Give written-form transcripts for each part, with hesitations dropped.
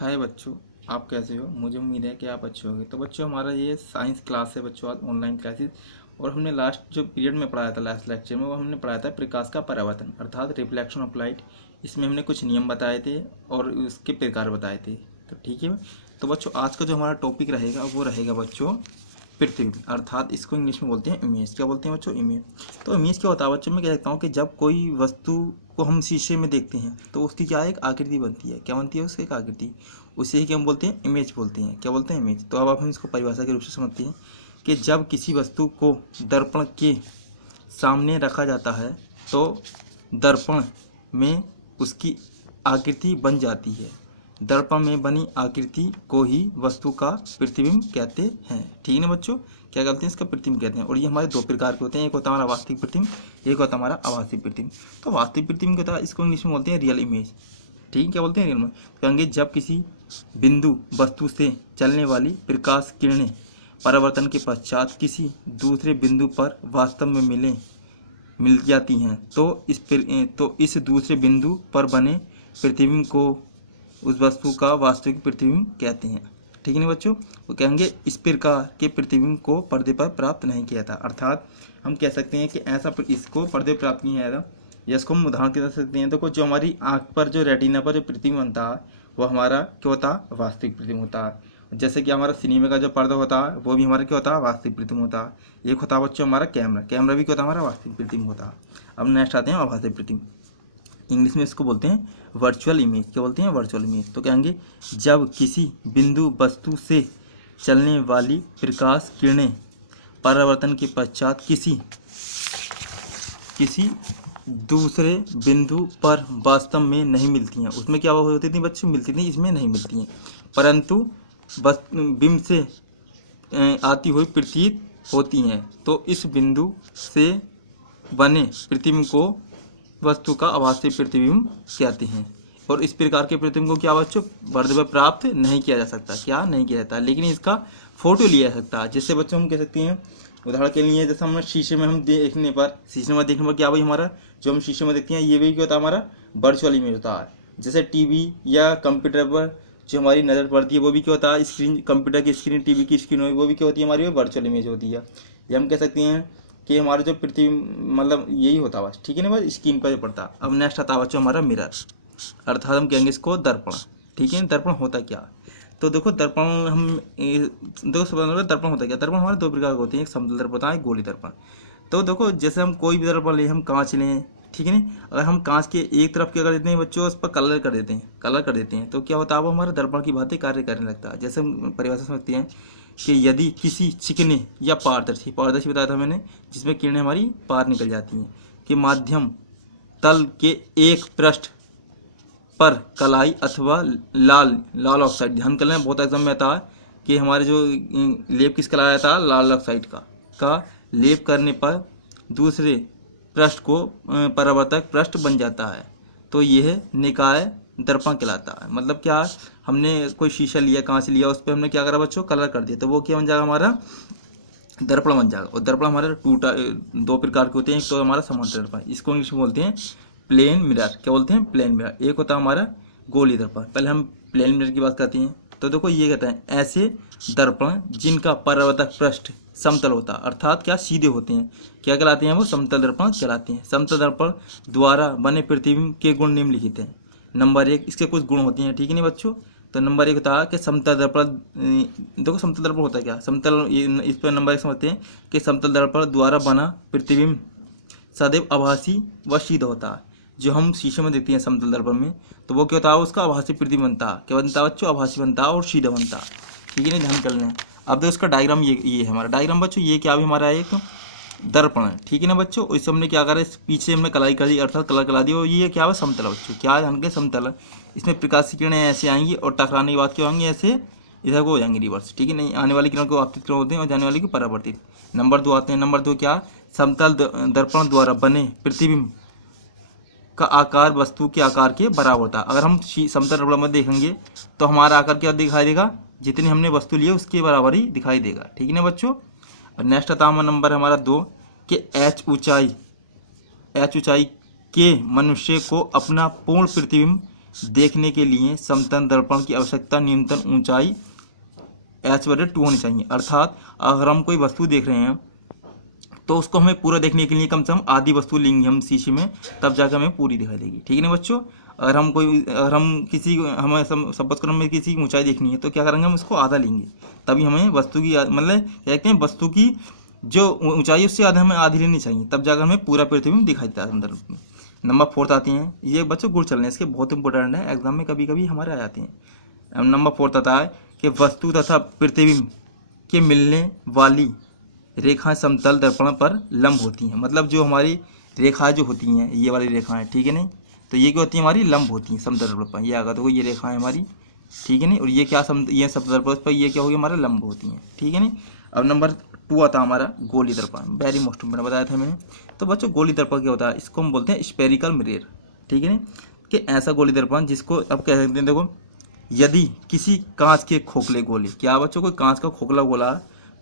हाय बच्चों, आप कैसे हो। मुझे उम्मीद है कि आप अच्छे होंगे। तो बच्चों, हमारा ये साइंस क्लास है बच्चों, आज ऑनलाइन क्लासेस। और हमने लास्ट जो पीरियड में पढ़ाया था, लास्ट लेक्चर में, वो हमने पढ़ाया था प्रकाश का परावर्तन अर्थात रिफ्लेक्शन ऑफ लाइट। इसमें हमने कुछ नियम बताए थे और उसके प्रकार बताए थे। तो ठीक है। तो बच्चों, आज का जो हमारा टॉपिक रहेगा वो रहेगा बच्चों प्रतिबिंब, अर्थात इसको इंग्लिश में बोलते हैं इमेज। क्या बोलते हैं बच्चों? इमेज। तो इमेज क्या होता है बच्चों? मैं कह सकता हूँ कि जब कोई वस्तु को हम शीशे में देखते हैं तो उसकी क्या एक आकृति बनती है। क्या बनती है? उसकी एक आकृति। उसे ही क्या हम बोलते हैं? इमेज बोलते हैं। क्या बोलते हैं? इमेज। तो अब हम इसको परिभाषा के रूप से समझते हैं कि जब किसी वस्तु को दर्पण के सामने रखा जाता है तो दर्पण में उसकी आकृति बन जाती है। दर्पण में बनी आकृति को ही वस्तु का प्रतिबिंब कहते हैं। ठीक है ना बच्चों? क्या कहते हैं? इसका प्रतिबिंब कहते हैं। और ये हमारे दो प्रकार के होते हैं, एक होता है हमारा वास्तविक प्रतिबिंब, एक होता है हमारा आभासी प्रतिबिंब। तो वास्तविक प्रतिबिंब क्या होता है? इसको इंग्लिश में बोलते हैं रियल इमेज। ठीक है। क्या बोलते हैं? Real image. कहेंगे जब किसी बिंदु वस्तु से चलने वाली प्रकाश किरणें परावर्तन के पश्चात किसी दूसरे बिंदु पर वास्तव में मिल जाती हैं तो इस दूसरे बिंदु पर बने प्रतिबिंब को उस वस्तु का वास्तविक प्रतिबिंब कहते हैं। ठीक है ना बच्चों? वो कहेंगे इस प्रकार के प्रतिबिंब को पर्दे पर प्राप्त नहीं किया था। अर्थात हम कह सकते हैं कि ऐसा इसको पर्दे पर प्राप्त नहीं किया था। या इसको हम उदाहरण के दे सकते हैं। देखो, जो हमारी आँख पर जो रेटिना पर जो प्रतिबिंब बनता है वो हमारा क्या होता है? वास्तविक प्रतिबिंब होता है। जैसे कि हमारा सिनेमा का जो पर्दा होता है वो भी हमारा क्या होता है? वास्तविक प्रतिबिंब होता है। एक होता है बच्चों हमारा कैमरा भी क्या होता है? हमारा वास्तविक प्रतिबिंब होता है। अब नेक्स्ट आते हैं आभासी प्रतिबिंब। इंग्लिश में इसको बोलते हैं वर्चुअल इमेज। क्या बोलते हैं? Virtual image. तो कहेंगे जब किसी बिंदु वस्तु से चलने वाली प्रकाश किरणें परावर्तन के पश्चात किसी दूसरे बिंदु पर वास्तव में नहीं मिलती हैं। उसमें क्या होती थी बच्चे? मिलती थी, इसमें नहीं मिलती हैं, परंतु बिंब से आती हुई प्रतीत होती हैं। तो इस बिंदु से बने प्रतिबिंब को वस्तु का आभासी प्रतिबिंब कहते हैं। और इस प्रकार के प्रतिबिंब को क्या बच्चों? पर्दे पर प्राप्त नहीं किया जा सकता। क्या नहीं किया जाता? लेकिन इसका फोटो लिया जा सकता है। जिससे बच्चों हम कह सकते हैं, उदाहरण के लिए जैसे हम शीशे में हम देखने पर क्या भाई, हमारा जो हम शीशे में देखते हैं ये भी क्या होता है? हमारा वर्चुअल इमेज होता है। जैसे टीवी या कंप्यूटर पर जो हमारी नज़र पड़ती है वो भी क्या होता है? स्क्रीन, कंप्यूटर की स्क्रीन, टीवी की स्क्रीन वो भी क्या होती है? हमारी वर्चुअल इमेज होती है। या हम कह सकते हैं कि हमारे जो पृथ्वी मतलब यही होता है बस। ठीक है ना? बस स्क्रीन पर जो पड़ता है। अब नेक्स्ट आता है बच्चों हमारा मिरर, अर्थात हम कहेंगे इसको दर्पण। ठीक है। दर्पण होता क्या? तो देखो, दर्पण देखो सबसे दर्पण होता क्या? दर्पण हमारे दो प्रकार के होते हैं, एक समतल दर्पण होता है, एक गोली दर्पण। तो देखो, जैसे हम कोई भी दर्पण लें, हम कांच लें, ठीक है ना? अगर हम कांच के एक तरफ क्या कर देते हैं बच्चों? उस पर कलर कर देते हैं तो क्या होता है? वो हमारे दर्पण की भांति कार्य करने लगता है। जैसे हम परिभाषा समझते हैं कि यदि किसी चिकने या पारदर्शी बताया था मैंने, जिसमें किरणें हमारी पार निकल जाती हैं, के माध्यम तल के एक पृष्ठ पर कलाई अथवा लाल ऑक्साइड, ध्यान कर लेना, बहुत एग्जाम में आता है कि हमारे जो लेप किसका लगाया था? लाल ऑक्साइड का लेप करने पर दूसरे पृष्ठ को परावर्तक पृष्ठ बन जाता है। तो यह निकाय दर्पण कहलाता है। मतलब क्या? हमने कोई शीशा लिया, कांच लिया, उस पर हमने क्या करा बच्चों? कलर कर दिया, तो वो क्या बन जाएगा? हमारा दर्पण बन जाएगा। और दर्पण हमारे दो प्रकार के होते हैं। एक तो हमारा समांतर दर्पण, इसको इंग्लिश में बोलते हैं प्लेन मिरर। क्या बोलते हैं? Plain mirror. एक होता है हमारा गोली दर्पण। पहले हम प्लेन मिरर की बात करते हैं। तो देखो, ये कहते हैं ऐसे दर्पण जिनका परावर्तक पृष्ठ समतल होता है, अर्थात क्या? सीधे होते हैं। क्या कहलाते हैं वो? समतल दर्पण कहलाते हैं। समतल दर्पण द्वारा बने प्रतिबिंब के गुण निम्नलिखित हैं। नंबर 1, इसके कुछ गुण होते हैं। ठीक है नहीं बच्चों? तो नंबर 1 होता है कि समतल दर्पण। देखो, समतल दर्पण होता है क्या? समतल, इस पर नंबर 1 समझते हैं कि समतल दर्पण द्वारा बना प्रतिबिंब सदैव आभासी व सीधा होता है। जो हम शीशे में देखते हैं समतल दर्पण में, तो वो क्या होता है? उसका आभासी प्रतिबिंब बनता है। क्या बनता है बच्चों? आभासी बनता है और सीधा बनता है। ठीक है ना? ध्यान कर लें। अब देखो, उसका डायग्राम ये है हमारा डायग्राम बच्चों। ये क्या भी हमारा एक दर्पण है। ठीक है ना बच्चों? इस हमने क्या करा? इस पीछे हमने कलाई कर दी, अर्थात कलर करा दी। और ये क्या है? समतल है बच्चों। क्या है? ध्यान के समतल है। इसमें प्रकाश की किरणें ऐसे आएंगी और टकराने के बाद क्या होंगी? ऐसे इधर को हो जाएंगे रिवर्स। ठीक है? नहीं, आने वाली किरण को आपतित किरण होते हैं और जाने वाली को परावर्तित। नंबर 2 आते हैं। नंबर 2 क्या? समतल दर्पण द्वारा बने प्रतिबिंब का आकार वस्तु के आकार के बराबर होता है। अगर हम समतल दर्पण में देखेंगे तो हमारा आकार क्या दिखाई देगा? जितनी हमने वस्तु ली है उसके बराबर ही दिखाई देगा। ठीक है ना बच्चों? और नेक्स्ट आता है नंबर हमारा 2 कि एच ऊंचाई के मनुष्य को अपना पूर्ण प्रतिबिंब देखने के लिए समतल दर्पण की आवश्यकता न्यूनतम ऊंचाई h/2 होनी चाहिए। अर्थात अगर हम कोई वस्तु देख रहे हैं तो उसको हमें पूरा देखने के लिए कम से कम आधी वस्तु लेंगे हम शीशे में, तब जाकर हमें पूरी दिखाई देगी। ठीक है ना बच्चों। अगर हम किसी हमें सपोज करो हमें किसी की ऊंचाई देखनी है तो क्या करेंगे, हम इसको आधा लेंगे, तभी हमें वस्तु की मतलब कहते हैं वस्तु की जो ऊंचाई उससे आधा हमें आधी लेनी चाहिए, तब जाकर हमें पूरा प्रतिबिंब दिखाई देता है अंदर। नंबर 4 आती हैं, ये बच्चों गुण चल रहे हैं, इसके बहुत इंपॉर्टेंट है, एग्जाम में कभी कभी हमारे आ जाते हैं। अब नंबर 4 आता है कि वस्तु तथा प्रतिबिंब के मिलने वाली रेखाएं समतल दर्पण पर लंब होती हैं। मतलब जो हमारी रेखाएं जो होती हैं, ये वाली रेखाएं, ठीक है नहीं, तो ये क्या होती है, हमारी लंब होती हैं समतल दर्पण पर। ये आगा तो ये रेखाएं हमारी, ठीक है नहीं, और ये क्या ये समतल दर्पण पर ये क्या होगी, हमारे लंब होती हैं। ठीक है नहीं। अब नंबर 2 आता है हमारा गोली दर्पण। वेरी मोस्ट मैंने बताया था मैंने। तो बच्चों गोली दर्पण क्या होता है, इसको हम बोलते हैं स्पेरिकल मिरर। ठीक है नहीं, कि ऐसा गोली दर्पण जिसको अब कह सकते हैं, देखो यदि किसी कांच के खोखले गोले, क्या बच्चों कोई कांच का खोखला गोला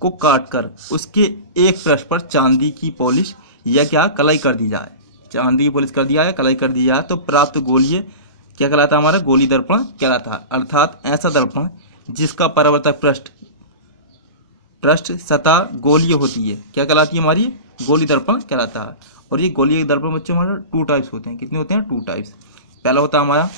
को काटकर उसके एक पृष्ठ पर चांदी की पॉलिश या क्या कलाई कर दी जाए, चांदी की पॉलिश कर दिया है, कलाई कर दी जाए, तो प्राप्त गोलीय क्या कहलाता है, हमारा गोली दर्पण कहलाता है। अर्थात ऐसा दर्पण जिसका परावर्तक पृष्ठ सतह गोलीय होती है, क्या कहलाती है, हमारी गोली दर्पण कहलाता है। और ये गोलीय दर्पण बच्चों हमारा 2 टाइप्स होते हैं। कितने होते हैं, 2 टाइप्स। पहला होता है हमारा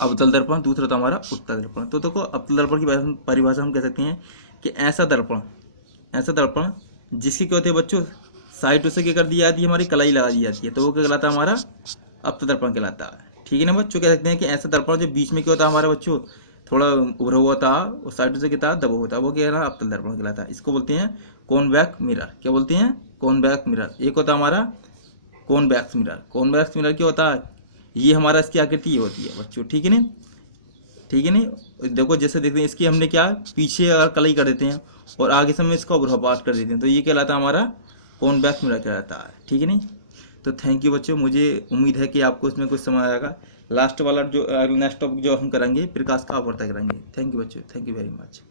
अवतल दर्पण, दूसरा होता है हमारा उत्तल दर्पण। तो देखो अवतल दर्पण की परिभाषा हम कह सकते हैं कि ऐसा दर्पण जिसकी क्या होती है बच्चों, साइड से क्या कर दी जाती है, हमारी कलाई लगा दी जाती है, तो वो क्या कहलाता है, हमारा अवतल दर्पण कहलाता है। ठीक है ना बच्चों। कह सकते हैं कि ऐसा दर्पण जो बीच में क्या होता है हमारा बच्चों, थोड़ा उभरा हुआ था और साइड से क्या दबा होता है, वो क्या है, अवतल दर्पण कहलाता है। इसको बोलते हैं कॉन्वेक्स मिरर। क्या बोलते हैं, कॉन्वेक्स मिरर। एक होता है हमारा कॉन्वेक्स मिरर। कॉन्वेक्स मिरर क्या होता है, ये हमारा इसकी आकृति ये होती है बच्चों। ठीक है नहीं, ठीक है नहीं। देखो जैसे देखते हैं इसकी हमने क्या पीछे अगर कलाई कर देते हैं और आगे से हम इसका उभरापात कर देते हैं, तो ये कहलाता है हमारा कॉन्वेक्स मिरर कहलाता है। ठीक है नहीं। तो थैंक यू बच्चों, मुझे उम्मीद है कि आपको इसमें कुछ समझ आएगा। लास्ट वाला जो नेक्स्ट टॉपिक जो हम करेंगे प्रकाश का अपवर्तक करेंगे। थैंक यू बच्चों, थैंक यू वेरी मच।